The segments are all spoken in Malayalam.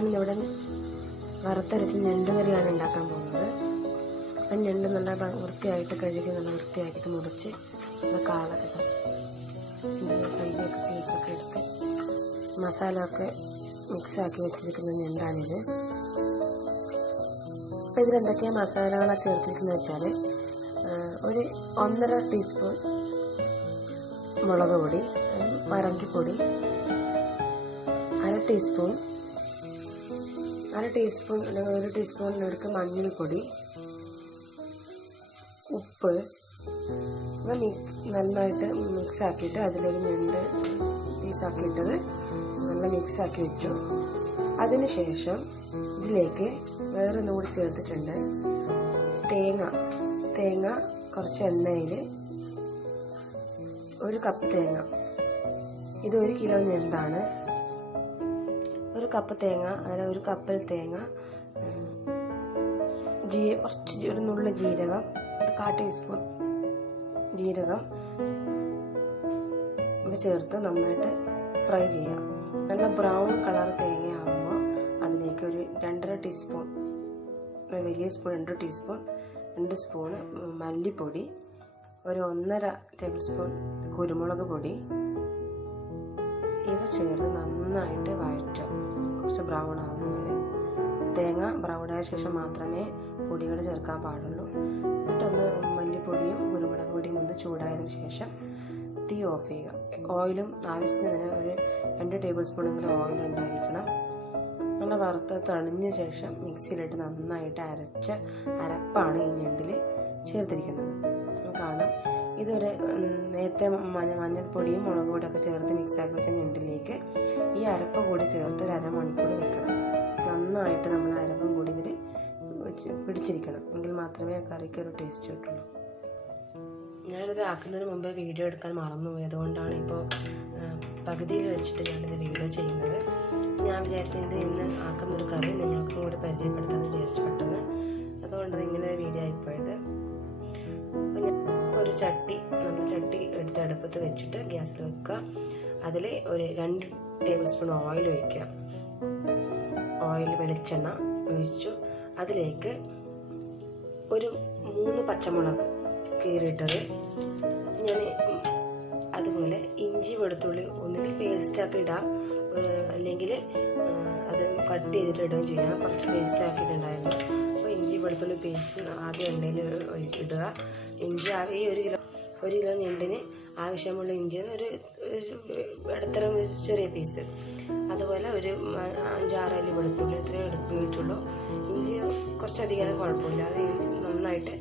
ഞാനിന്നിവിടെ വറുത്തരച്ച് ഞണ്ട് കറിയാണ് ഉണ്ടാക്കാൻ പോകുന്നത്. അപ്പം ഞണ്ട് നല്ല വൃത്തിയായിട്ട് കഴുകി നല്ല വൃത്തിയാക്കിയിട്ട് മുറിച്ച് കാളൊക്കെ കൈയൊക്കെ പീസൊക്കെ എടുത്ത് മസാല ഒക്കെ മിക്സാക്കി വെച്ചിരിക്കുന്ന ഞണ്ടാണിത്. അപ്പോൾ ഇതിലെന്തൊക്കെയാണ് മസാലകളാണ് ചേർത്തിരിക്കുന്നത് വെച്ചാൽ ഒരു 1.5 ടീസ്പൂൺ മുളക് പൊടി, മരങ്കിപ്പൊടി, അര ടീസ്പൂൺ അല്ലെങ്കിൽ 1 ടീസ്പൂണിനടുത്ത് മഞ്ഞൾപ്പൊടി, ഉപ്പ് നന്നായിട്ട് മിക്സാക്കിയിട്ട് അതിലൊരു ഞണ്ട് പീസാക്കിയിട്ടത് നല്ല മിക്സാക്കി വെച്ചു. അതിന് ശേഷം ഇതിലേക്ക് വേറെ ഒന്നും കൂടി ചേർത്തിട്ടുണ്ട്. തേങ്ങ കുറച്ച് എണ്ണയിൽ 1 കപ്പ് തേങ്ങ, ഇത് 1 കിലോ ഞണ്ടാണ്. 1 കപ്പ് തേങ്ങ, അതിൽ 1 കപ്പിൽ തേങ്ങ, കുറച്ച് ഒരു നുള്ളു ജീരകം, 1/4 ടീസ്പൂൺ ജീരകം ഇവ ചേർത്ത് നന്നായിട്ട് ഫ്രൈ ചെയ്യാം. നല്ല ബ്രൗൺ കളർ തേങ്ങ ആകുമ്പോൾ അതിലേക്ക് ഒരു 2.5 ടീസ്പൂൺ, വലിയ സ്പൂൺ 2 സ്പൂൺ മല്ലിപ്പൊടി, ഒരു 1.5 ടേബിൾ സ്പൂൺ കുരുമുളക് പൊടി ഇവ ചേർത്ത് നന്നായിട്ട് വഴറ്റുക. കുറച്ച് ബ്രൗൺ ആവുന്ന വരെ. തേങ്ങ ബ്രൗൺ ആയ ശേഷം മാത്രമേ പൊടികൾ ചേർക്കാൻ പാടുള്ളൂ. എന്നിട്ടൊന്ന് മല്ലിപ്പൊടിയും കുരുമുളക് പൊടിയും ഒന്ന് ചൂടായതിനു ശേഷം തീ ഓഫ് ചെയ്യുക. ഓയിലും ആവശ്യത്തിന് ഒരു 2 ടേബിൾ സ്പൂണെങ്കിലും ഓയിൽ ഉണ്ടായിരിക്കണം. നല്ല വറുത്ത് തണിഞ്ഞ ശേഷം മിക്സിയിലിട്ട് നന്നായിട്ട് അരച്ച അരപ്പാണ് ഈ ഞണ്ടിൽ ചേർത്തിരിക്കുന്നത്. കാണാം, ഇതൊരു നേരത്തെ മഞ്ഞൾപ്പൊടിയും മുളക് പൊടിയൊക്കെ ചേർത്ത് മിക്സാക്കി വെച്ച ഞണ്ടിലേക്ക് ഈ അരപ്പ് കൂടി ചേർത്ത് ഒരു അരമണിക്കൂർ വെക്കണം. നന്നായിട്ട് നമ്മൾ അരപ്പും കൂടി ഇതിൽ പിടിച്ചിരിക്കണം, എങ്കിൽ മാത്രമേ കറിക്ക് ഒരു ടേസ്റ്റ് കിട്ടുള്ളൂ. ഞാനിത് ആക്കുന്നതിന് മുമ്പേ വീഡിയോ എടുക്കാൻ മറന്നുപോയി, അതുകൊണ്ടാണ് ഇപ്പോൾ പകുതിയിൽ വെച്ചിട്ട് ഞാനിത് വീഡിയോ ചെയ്യുന്നത്. ഞാൻ വിചാരിച്ചത് ഇന്ന് ആക്കുന്നൊരു കറി നിങ്ങൾക്കും കൂടി പരിചയപ്പെടുത്താമെന്ന് വിചാരിച്ചു പെട്ടെന്ന്, അതുകൊണ്ടാണ് ഇങ്ങനെ വീഡിയോ ആയിപ്പോയത്. ഒരു ചട്ടി, നല്ല ചട്ടി എടുത്ത് അടുപ്പത്ത് വെച്ചിട്ട് ഗ്യാസിൽ വെക്കുക. അതിൽ ഒരു 2 ടേബിൾ സ്പൂൺ ഓയിൽ ഒഴിക്കുക. വെളിച്ചെണ്ണ ഒഴിച്ചു. അതിലേക്ക് ഒരു 3 പച്ചമുളക് കീറിയിട്ടത്, ഞാൻ അതുപോലെ ഇഞ്ചി വെളുത്തുള്ളി ഒന്നുകിൽ പേസ്റ്റാക്കി ഇടാം, അല്ലെങ്കിൽ അത് കട്ട് ചെയ്തിട്ട് ഇടുകയും ചെയ്യാം. കുറച്ച് പേസ്റ്റ് ആക്കിയിട്ടുണ്ടായിരുന്നു. അപ്പോൾ ഇഞ്ചി വെളുത്തുള്ളി പേസ്റ്റ് ആദ്യം എണ്ണയിൽ ഇടുക. ഇഞ്ചി ഈ 1 കിലോ ഞണ്ടിന് ആവശ്യമുള്ള ഇഞ്ചിന് ഒരു ഇടത്തരം ചെറിയ പീസ്, അതുപോലെ ഒരു 5-6 അല്ലി വെളുത്തുള്ളി, ഇത്രയും ഉപയോഗിച്ചുള്ളൂ. ഇഞ്ചി കുറച്ചധികം കുഴപ്പമില്ല. അത് നന്നായിട്ട്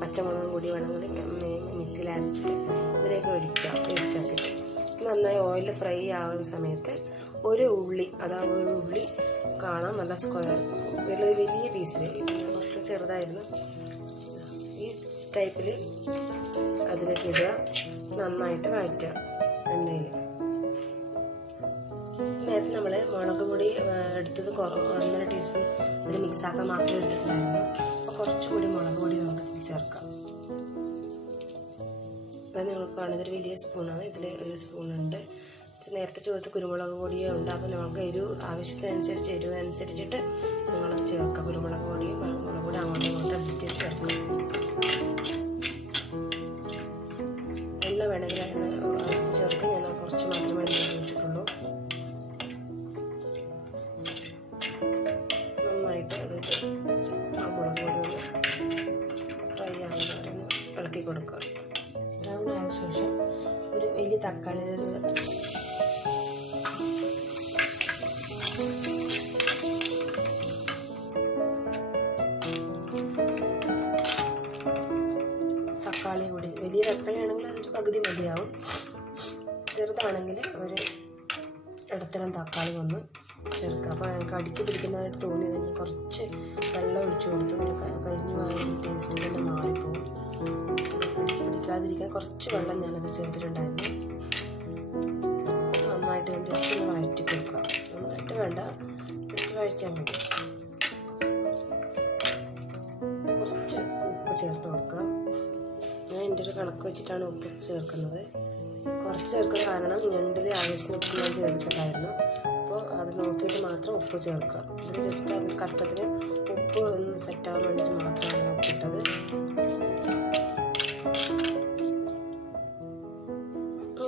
പച്ചമുളകും കൂടി വേണമെങ്കിൽ മിക്സിയിൽ അരച്ചിട്ട് ഇതിലേക്ക് ഒഴിക്കുക, പേസ്റ്റ് ആക്കിയിട്ട്. നന്നായി ഓയിൽ ഫ്രൈ ആവുന്ന സമയത്ത് ഒരു ഉള്ളി കാണാം, നല്ല സ്ക്വയർ, വലിയ പീസിൽ, കുറച്ച് ചെറുതായിരുന്നു, ഈ ടൈപ്പിൽ അതിലേക്ക് ഇടുക. നന്നായിട്ട് വഴറ്റുക എണ്ണയിൽ. നേരത്തെ നമ്മൾ മുളക് പൊടി എടുത്തത് 1.5 ടീസ്പൂൺ ഇതിൽ മിക്സാക്കാൻ മാത്രമേ എടുത്തിട്ടുണ്ടായിരുന്നു. അപ്പോൾ കുറച്ചുകൂടി മുളക് പൊടി നമുക്ക് ചേർക്കാം. അത് നിങ്ങൾക്ക് കാണുന്നത് ഒരു വലിയ സ്പൂണാണ്, ഇതിൽ 1 സ്പൂണുണ്ട്. നേരത്തെ ചോദിച്ച കുരുമുളക് പൊടിയും ഉണ്ട്. അപ്പോൾ നിങ്ങൾക്ക് ആവശ്യത്തിനനുസരിച്ച് എരിവനുസരിച്ചിട്ട് നിങ്ങളത് ചേർക്കുക. കുരുമുളക് പൊടിയും മുളക് പൊടി അങ്ങോട്ടും ഇങ്ങോട്ടും അഡ്ജസ്റ്റ് ചെയ്ത് ചേർക്കുക. എല്ലാം വേണമെങ്കിൽ ചേർക്കുക. ഞാൻ കുറച്ച് മാത്രമേ ഉപയോഗിച്ചിട്ടുള്ളൂ. നന്നായിട്ട് അത് ആ മുളക് പൊടി ഒന്ന് ഫ്രൈ ആവുന്ന വരെ ഒന്ന് ഇളക്കി കൊടുക്കുക. ബ്രൗൺ ആയ ശേഷം ഒരു വലിയ തക്കാളി കൂടി, വലിയ തക്കാളി ആണെങ്കിൽ അതൊരു പകുതി മതിയാവും. ചെറുതാണെങ്കിൽ ഒരു ഇടത്തരം തക്കാളി ഒന്ന് ചേർക്കുക. അപ്പോൾ ഞങ്ങൾക്ക് അടുക്കി പിടിക്കുന്നതായിട്ട് തോന്നിയത് ഞാൻ കുറച്ച് വെള്ളം ഒഴിച്ചു കൊടുത്തു. കരിഞ്ഞു പോയ ടേസ്റ്റ് തന്നെ മാറിപ്പോകും. അടുക്കി പിടിക്കാതിരിക്കാൻ കുറച്ച് വെള്ളം ഞാനത് ചേർത്തിട്ടുണ്ടായിരുന്നു. നന്നായിട്ട് ഞാൻ ജസ്റ്റ് ഒന്ന് വഴറ്റി കൊടുക്കുക. നന്നായിട്ട് വേണ്ട, ജസ്റ്റ് വഴറ്റാൻ മതി. കുറച്ച് ഉപ്പ് ചേർത്ത് കൊടുക്കുക. ഞാൻ എൻ്റെ ഒരു കണക്ക് വെച്ചിട്ടാണ് ഉപ്പ് ചേർക്കുന്നത്. കുറച്ച് ചേർക്കുന്ന കാരണം ഞണ്ടിൽ ആവശ്യത്തിന് ഉപ്പ് ഞാൻ ചേർത്തിട്ടുണ്ടായിരുന്നു. അപ്പോൾ അത് അത് നോക്കിയിട്ട് മാത്രം ഉപ്പ് ചേർക്കുക. ഇതിൽ ജസ്റ്റ് അത് കഷ്ടത്തിന് ഉപ്പ് ഒന്ന് സെറ്റാകാൻ വേണ്ടിയിട്ട് മാത്രമാണ് ഞാൻ ഉപ്പിട്ടത്.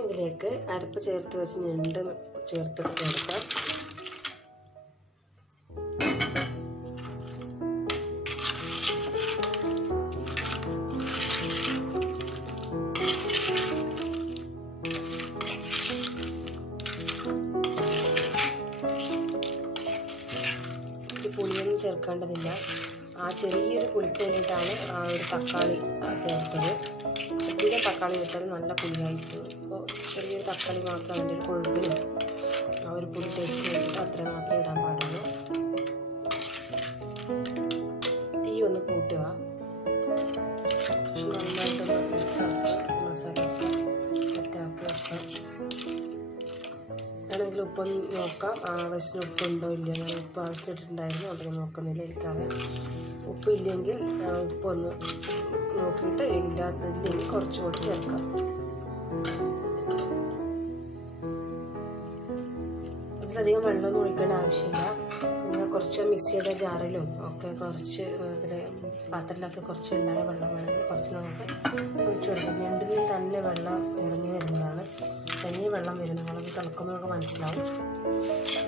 ഇതിലേക്ക് അരപ്പ് ചേർത്ത് വെച്ച് ഞണ്ട് ചേർത്തിട്ട് കൊടുക്കാം. പുളിയൊന്നും ചേർക്കേണ്ടതില്ല. ആ ചെറിയൊരു പുളിക്ക് വേണ്ടിയിട്ടാണ് ആ ഒരു തക്കാളി ചേർത്തത്. അധികം തക്കാളി ചേർത്താൽ നല്ല പുളിയായിട്ട്. അപ്പോൾ ചെറിയൊരു തക്കാളി മാത്രം അതിൻ്റെ ഒരു കൊഴുപ്പിനും ആ ഒരു പുളി ടേസ്റ്റിന് വേണ്ടിയിട്ട് അത്രയും മാത്രമേ ഇടാൻ പാടുള്ളൂ. തീ ഒന്ന് കൂട്ടുക. പക്ഷെ നന്നായിട്ടൊന്ന് മിക്സാക്കുക. മസാലയൊക്കെ സെറ്റാക്കി വെക്കാം. വേണമെങ്കിൽ ഉപ്പൊന്ന് നോക്കാം. ആവശ്യത്തിന് ഉപ്പുണ്ടോ ഇല്ലയോ. ഞാൻ ഉപ്പ് ആവശ്യമിട്ടിട്ടുണ്ടായിരുന്നു, അപ്പോൾ ഞാൻ നോക്കുന്നില്ല, എനിക്കറിയാം. ഉപ്പില്ലെങ്കിൽ ഉപ്പൊന്ന് നോക്കിയിട്ട് ഇല്ലെങ്കിൽ കുറച്ചുകൂടി ചേർക്കാം. ഇതിലധികം വെള്ളമൊന്നും ഒഴിക്കേണ്ട ആവശ്യമില്ല. നിങ്ങൾ കുറച്ച് മിക്സ് ചെയ്ത ജാറിലും ഒക്കെ കുറച്ച് ഇതിൽ പാത്രത്തിലൊക്കെ കുറച്ച് ഉണ്ടായ വെള്ളം വേണമെങ്കിൽ കുറച്ച് നമുക്ക് ഒഴിച്ചു കൊടുക്കാം. ഞണ്ടിൽ തന്നെ വെള്ളം ഇറങ്ങി വരുന്നതാണ്. തനിയെ വെള്ളം വരും. നമ്മളത് തിളക്കുമ്പോൾ നമുക്ക് മനസ്സിലാവും.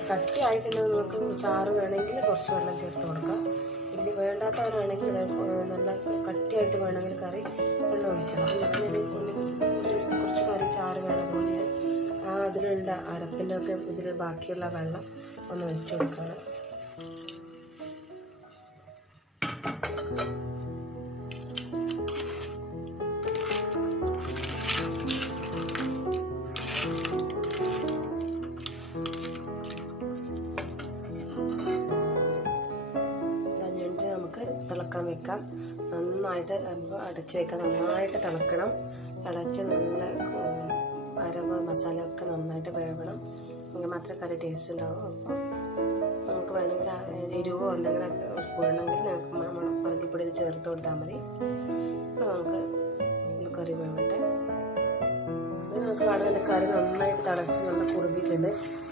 കട്ടിയായിട്ടുണ്ടെങ്കിൽ നമുക്ക് ചാറ് വേണമെങ്കിൽ കുറച്ച് വെള്ളം ചേർത്ത് കൊടുക്കാം. ഇനി വേണ്ടാത്തവരാണെങ്കിൽ നല്ല കട്ടിയായിട്ട് വേണമെങ്കിൽ കറി വെള്ളം ഒഴിക്കണം. ഞാനിത് കുറച്ച് കറി ചാറ് വേണം. അതുകൊണ്ട് ഞാൻ അതിലുള്ള അരപ്പിൻ്റെ ഒക്കെ ഇതിൽ ബാക്കിയുള്ള വെള്ളം ഒന്ന് ഒഴിച്ചു കൊടുക്കണം. തിളക്കാൻ വെക്കാം. നന്നായിട്ട് നമുക്ക് അടച്ചു വെക്കാം. നന്നായിട്ട് തിളക്കണം. തിളച്ച് നല്ല അരവ് മസാല ഒക്കെ നന്നായിട്ട് വേവണം. എങ്കിൽ മാത്രമേ കറി ടേസ്റ്റ് ഉണ്ടാവും. അപ്പോൾ നമുക്ക് വേണമെങ്കിൽ എരിവോ എന്തെങ്കിലും വേണമെങ്കിൽ നമുക്ക് പകുതിപ്പൊടി ചേർത്ത് കൊടുത്താൽ മതി. അപ്പോൾ നമുക്ക് കറി വേവട്ടെ. നമുക്ക് കാണുന്ന കറി നന്നായിട്ട് തിളച്ച് നല്ല കുറുകിയിട്ടുണ്ട്.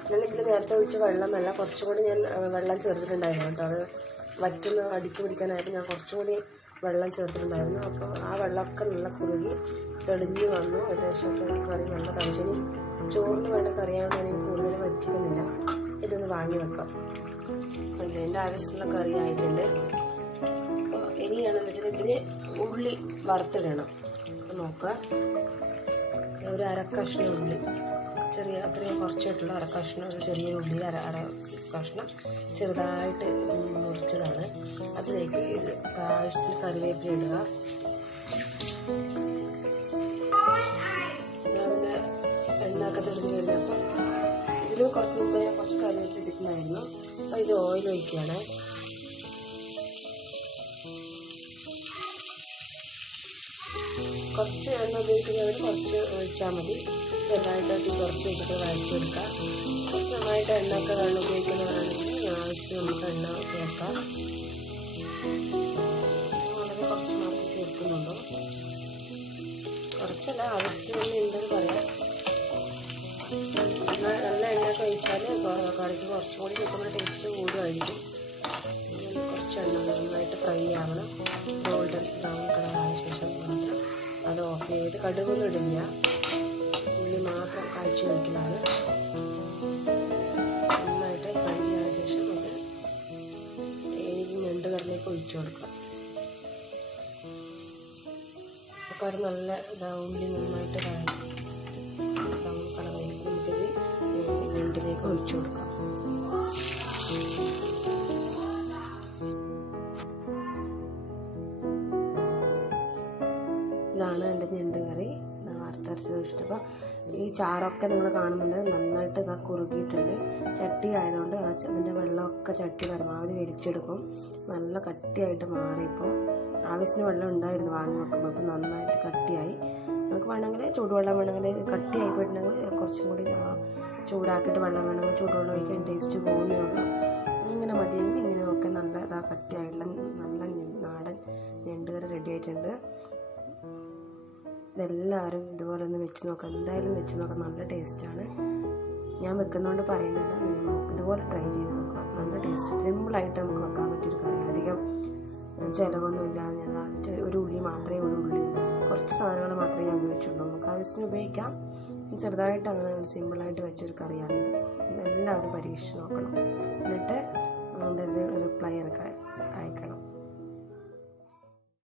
ഞാൻ ഇതിൽ നേരത്തെ ഒഴിച്ച വെള്ളമല്ല, കുറച്ചുകൂടി ഞാൻ വെള്ളം ചേർത്തിട്ടുണ്ടായിരുന്നു കേട്ടോ. അത് വറ്റുന്ന അടിക്ക് പിടിക്കാനായിട്ട് ഞാൻ കുറച്ചുകൂടി വെള്ളം ചേർത്തിട്ടുണ്ടായിരുന്നു. അപ്പോൾ ആ വെള്ളമൊക്കെ നല്ല കുറുകി തെളിഞ്ഞ് വന്നു. ഏകദേശം കറി നല്ല തളിച്ചിനി. ചോറിന് വേണ്ട കറിയായതുകൊണ്ട് ഞാൻ കൂടുതൽ വറ്റിക്കുന്നില്ല. ഇതൊന്ന് വാങ്ങി വെക്കാം. എൻ്റെ ആവശ്യമുള്ള കറി ആയിട്ടുണ്ട്. അപ്പോൾ ഇനിയാണെന്ന് വെച്ചാൽ ഇതിന് ഉള്ളി വറുത്തിടണം. അപ്പോൾ നോക്കുക, ഒരു അരക്കഷ്ണം ഉള്ളി, ചെറിയ അത്രയും കുറച്ചായിട്ടുള്ള അരക്കഷ്ണം, ഒരു ചെറിയൊരു ഉള്ളിയിൽ അര കഷ്ണം ചെറുതായിട്ട് മുറിച്ചതാണ്. അതിലേക്ക് ഇത് ആവശ്യത്തിന് കറിവേപ്പില ഇടുക. അതിൻ്റെ എണ്ണയൊക്കെ തെളിഞ്ഞ് കഴിഞ്ഞപ്പോൾ ഇതിലും കുറച്ച് മുമ്പ് ഞാൻ കുറച്ച് കറിവേപ്പില ഇട്ടിട്ടുണ്ടായിരുന്നു. അപ്പോൾ ഇത് ഓയിൽ ഒഴിക്കുകയാണ്. കുറച്ച് എണ്ണ ഉപയോഗിക്കുന്നവർ കുറച്ച് ഒഴിച്ചാൽ മതി. ചെറുതായിട്ട് കുറച്ച് ഇട്ടിട്ട് വഴച്ചെടുക്കാം. കുറച്ച് നന്നായിട്ട് എണ്ണയൊക്കെ വെള്ളം ഉപയോഗിക്കുന്നവരാണെങ്കിൽ ആവശ്യം നമുക്ക് എണ്ണ ചേർക്കാം. വളരെ കുറച്ച് മാത്രം ചേർക്കുന്നുള്ളൂ. കുറച്ചല്ല, ആവശ്യത്തിന് ഉണ്ടെന്ന് പറയാം. നല്ല എണ്ണയൊക്കെ ഒഴിച്ചാൽ കറിക്ക് കുറച്ചുകൂടി നിൽക്കുന്ന ടേസ്റ്റ് കൂടുമായിരിക്കും. കുറച്ച് എണ്ണ നന്നായിട്ട് ഫ്രൈ ആവണം. ഗോൾഡൻ ബ്രൗൺ കളറായ ശേഷം മാത്രം അത് ഓഫ് ചെയ്ത്, കടുകൊന്നും ഇടില്ല, ഉള്ളി മാത്രം കാഴ്ച വയ്ക്കലാണ്. നന്നായിട്ട് ഫ്രൈ ആയ ശേഷം അത് ഞണ്ട് കറിലേക്ക് ഒഴിച്ചു കൊടുക്കാം. കറി നല്ല ഉള്ളി നന്നായിട്ട് ബ്രൗൺ കളറായിരിക്കും. നമുക്കിത് ഞണ്ടിലേക്ക് ഒഴിച്ചു കൊടുക്കാം. ഇതാണ് എൻ്റെ ഞണ്ട് കറി വറുത്തരച്ചത് വെച്ചിട്ട്. അപ്പോൾ ഈ ചാറൊക്കെ നിങ്ങൾ കാണുന്നുണ്ട് നന്നായിട്ട് ഇതാ കുറുകിയിട്ടുണ്ട്. ചട്ടി ആയതുകൊണ്ട് അതിൻ്റെ വെള്ളമൊക്കെ ചട്ടി പരമാവധി വലിച്ചെടുക്കും. നല്ല കട്ടിയായിട്ട് മാറിയപ്പോൾ ആവശ്യത്തിന് വെള്ളം ഉണ്ടായിരുന്നു വാങ്ങി വെക്കുമ്പോൾ. അപ്പോൾ നന്നായിട്ട് കട്ടിയായി. നമുക്ക് വേണമെങ്കിൽ ചൂടുവെള്ളം വേണമെങ്കിൽ കട്ടിയായി പോയിട്ടുണ്ടെങ്കിൽ കുറച്ചും കൂടി ചൂടാക്കിയിട്ട് വെള്ളം വേണമെങ്കിൽ ചൂടുവെള്ളം ഒഴിക്കാൻ ടേസ്റ്റ് പോകുന്നേ ഉള്ളൂ. ഇങ്ങനെ മതിയെങ്കിൽ ഇങ്ങനെയൊക്കെ നല്ല ഇതാ കട്ടിയായിട്ടുള്ള നല്ല നാടൻ ഞണ്ട് കറി റെഡി ആയിട്ടുണ്ട്. ഇതെല്ലാവരും ഇതുപോലെ ഒന്ന് വെച്ച് നോക്കാം. എന്തായാലും വെച്ച് നോക്കാം, നല്ല ടേസ്റ്റാണ്. ഞാൻ വെക്കുന്നതുകൊണ്ട് പറയുന്നില്ല, ഇതുപോലെ ട്രൈ ചെയ്ത് നോക്കുക. നല്ല ടേസ്റ്റ്, സിമ്പിളായിട്ട് നമുക്ക് വെക്കാൻ പറ്റിയൊരു കറിയാണ്. അധികം ചിലവൊന്നും ഇല്ലാതെ ഞാൻ ഒരു ഉള്ളി മാത്രമേ, ഒരു ഉള്ളി കുറച്ച് സാധനങ്ങൾ മാത്രമേ ഞാൻ ഉപയോഗിച്ചുള്ളൂ. നമുക്ക് ആവശ്യത്തിന് ഉപയോഗിക്കാം. ചെറുതായിട്ട് അങ്ങനെ സിമ്പിളായിട്ട് വെച്ചൊരു കറിയാണിത്. എല്ലാവരും പരീക്ഷിച്ച് നോക്കണം. എന്നിട്ട് റിപ്ലൈ എനിക്ക് അയക്കണം.